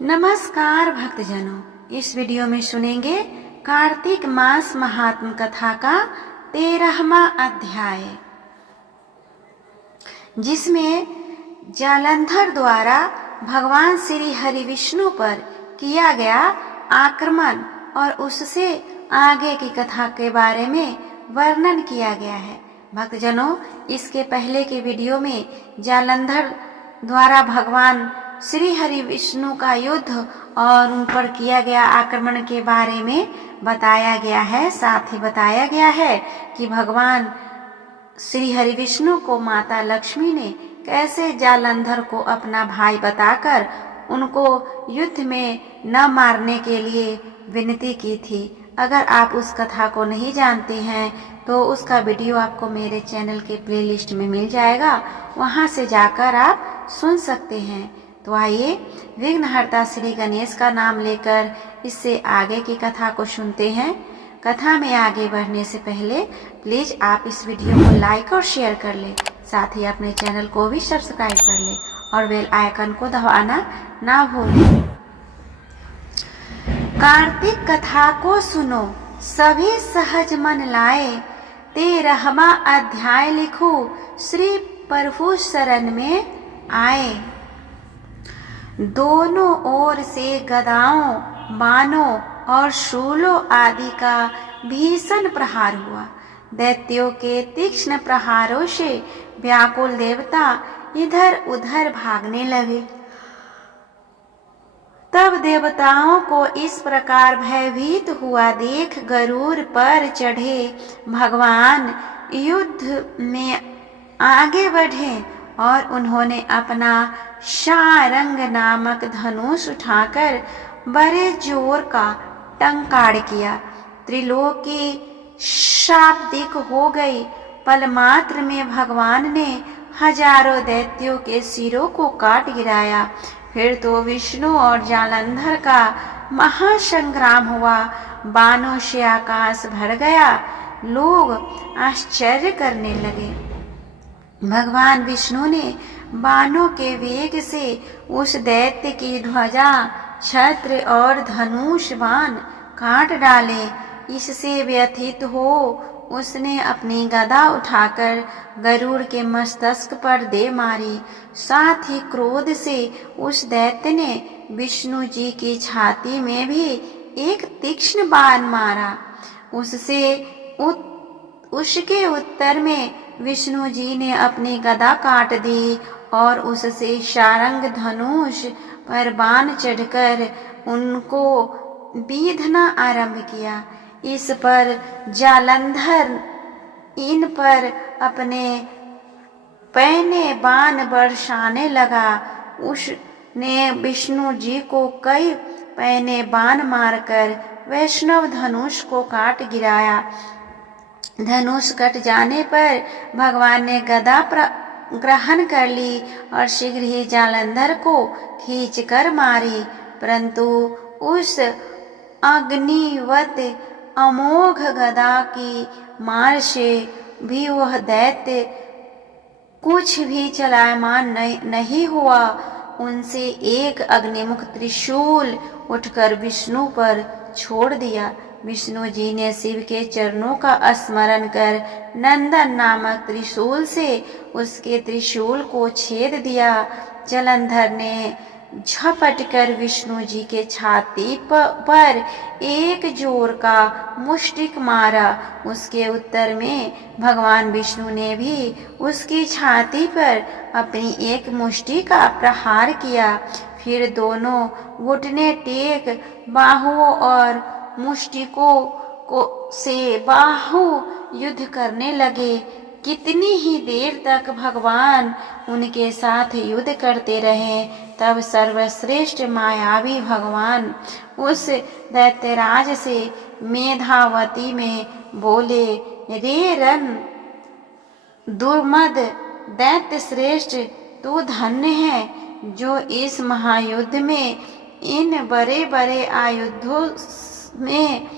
नमस्कार भक्तजनों, इस वीडियो में सुनेंगे कार्तिक मास महात्म कथा का 13वां अध्याय, जिसमें जालंधर द्वारा भगवान श्री हरि विष्णु पर किया गया आक्रमण और उससे आगे की कथा के बारे में वर्णन किया गया है। भक्तजनों, इसके पहले के वीडियो में जालंधर द्वारा भगवान श्री हरि विष्णु का युद्ध और उन पर किया गया आक्रमण के बारे में बताया गया है। साथ ही बताया गया है कि भगवान श्री हरि विष्णु को माता लक्ष्मी ने कैसे जालंधर को अपना भाई बताकर उनको युद्ध में न मारने के लिए विनती की थी। अगर आप उस कथा को नहीं जानते हैं तो उसका वीडियो आपको मेरे चैनल के प्लेलिस्ट में मिल जाएगा, वहां से जाकर आप सुन सकते हैं। तो आइए विघ्नहर्ता श्री गणेश का नाम लेकर इससे आगे की कथा को सुनते हैं। कथा में आगे बढ़ने से पहले प्लीज आप इस वीडियो को लाइक और शेयर कर ले, साथ ही अपने चैनल को भी सब्सक्राइब कर ले और बेल आइकन को दबाना ना भूलें। कार्तिक कथा को सुनो, सभी सहज मन लाए, 13वां अध्याय लिखो, श्री प्रभु शरण में आए। दोनों ओर से गदाओं, बाणों और शूलों आदि का भीषण प्रहार हुआ। दैत्यों के तीक्ष्ण प्रहारों से व्याकुल देवता इधर उधर भागने लगे। तब देवताओं को इस प्रकार भयभीत हुआ देख गरुड़ पर चढ़े भगवान युद्ध में आगे बढ़े और उन्होंने अपना शारंग नामक धनुष उठाकर बड़े जोर का टंकार किया। त्रिलोकी शाब्दिक हो गई। पल मात्र में भगवान ने हजारों दैत्यों के सिरों को काट गिराया। फिर तो विष्णु और जालंधर का महासंग्राम हुआ। बाणों से आकाश भर गया। लोग आश्चर्य करने लगे। भगवान विष्णु ने बाणों के वेग से उस दैत्य की ध्वजा, छत्र और धनुष बाण काट डाले। इससे व्यथित हो उसने अपनी गदा उठाकर गरुड़ के मस्तक पर दे मारी। साथ ही क्रोध से उस दैत्य ने विष्णु जी की छाती में भी एक तीक्ष्ण बाण मारा। उसके उत्तर में विष्णु जी ने अपनी गदा काट दी और उससे शारंग धनुष पर बाण चढ़कर उनको बीधना आरंभ किया। इस पर जालंधर इन पर अपने पैने बाण बरसाने लगा। उसने विष्णु जी को कई पैने बाण मारकर वैष्णव धनुष को काट गिराया। धनुष कट जाने पर भगवान ने गदा ग्रहण कर ली और शीघ्र ही जालंधर को खींचकर मारी। परंतु उस अग्निवत अमोघ गदा की मार से भी वह दैत्य कुछ भी चलायमान नहीं हुआ। उनसे एक अग्निमुख त्रिशूल उठकर विष्णु पर छोड़ दिया। विष्णु जी ने शिव के चरणों का स्मरण कर नंदन नामक त्रिशूल से उसके त्रिशूल को छेद दिया। जालंधर ने झपट कर विष्णु जी के छाती पर एक जोर का मुष्टिक मारा। उसके उत्तर में भगवान विष्णु ने भी उसकी छाती पर अपनी एक मुष्टि का प्रहार किया। फिर दोनों घुटने टेक बाहुओं और मुष्टिकों से बाहु युद्ध करने लगे। कितनी ही देर तक भगवान उनके साथ युद्ध करते रहे। तब सर्वश्रेष्ठ मायावी भगवान उस दैत्यराज से मेधावती में बोले, रे रन दुर्मद दैत्य श्रेष्ठ, तू धन्य है जो इस महायुद्ध में इन बड़े बड़े आयुधों में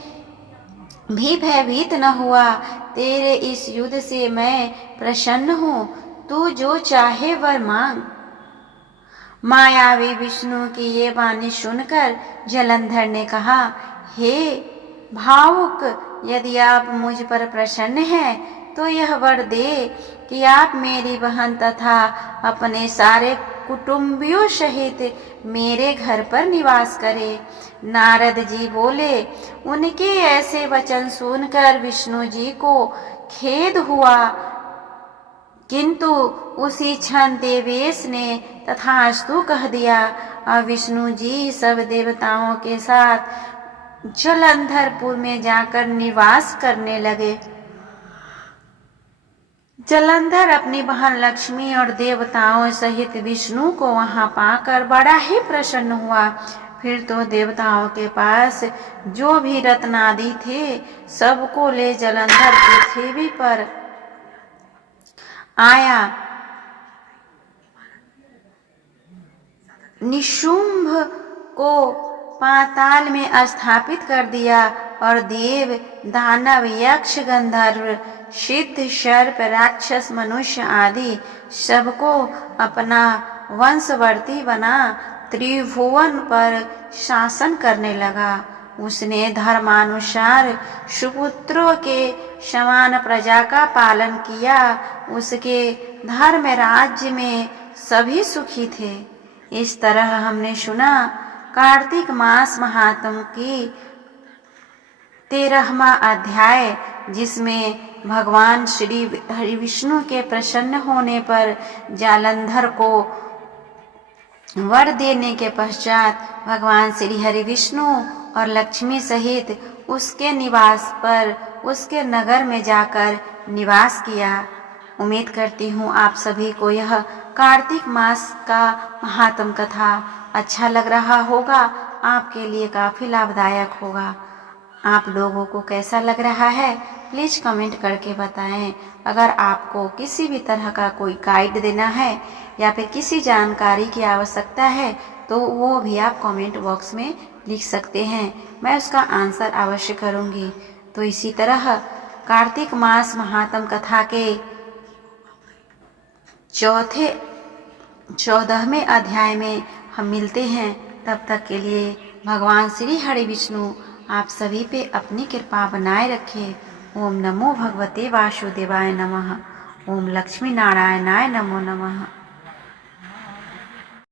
भी भयभीत न हुआ। तेरे इस युद्ध से मैं प्रसन्न हूँ। तू जो चाहे वर मांग। मायावी विष्णु की ये वाणी सुनकर जलंधर ने कहा, हे भावुक, यदि आप मुझ पर प्रसन्न हैं तो यह वर दे कि आप मेरी बहन तथा अपने सारे कुटुंबियों सहित मेरे घर पर निवास करें। नारद जी बोले। उनके ऐसे वचन सुनकर विष्णु जी को खेद हुआ, किंतु उसी क्षण देवेश ने तथास्तु कह दिया और विष्णु जी सब देवताओं के साथ जलंधरपुर में जाकर निवास करने लगे। जलंधर अपनी बहन लक्ष्मी और देवताओं सहित विष्णु को वहां पाकर बड़ा ही प्रसन्न हुआ। फिर तो देवताओं के पास जो भी रत्नादि थे सबको ले जलंधर पृथ्वी पर आया। निशुंभ को पाताल में स्थापित कर दिया और देव, दानव, यक्ष, गंधर्व, सिद्ध, सर्प, राक्षस, मनुष्य आदि सबको अपना वंशवर्ती बना त्रिभुवन पर शासन करने लगा। उसने धर्मानुसार सुपुत्रों के समान प्रजा का पालन किया। उसके धर्म राज्य में सभी सुखी थे। इस तरह हमने सुना कार्तिक मास महात्म की 13वां अध्याय, जिसमें भगवान श्री हरि विष्णु के प्रसन्न होने पर जालंधर को वर देने के पश्चात भगवान श्री हरि विष्णु और लक्ष्मी सहित उसके निवास पर उसके नगर में जाकर निवास किया। उम्मीद करती हूँ आप सभी को यह कार्तिक मास का महात्म कथा अच्छा लग रहा होगा, आपके लिए काफ़ी लाभदायक होगा। आप लोगों को कैसा लग रहा है प्लीज़ कमेंट करके बताएं। अगर आपको किसी भी तरह का कोई गाइड देना है या फिर किसी जानकारी की आवश्यकता है तो वो भी आप कमेंट बॉक्स में लिख सकते हैं, मैं उसका आंसर अवश्य करूँगी। तो इसी तरह कार्तिक मास महात्म कथा के 14वें अध्याय में हम मिलते हैं। तब तक के लिए भगवान श्री हरि विष्णु आप सभी पे अपनी कृपा बनाए रखे। ओम नमो भगवते वासुदेवाय नमः। ओम लक्ष्मी नारायणाय नमो नमः।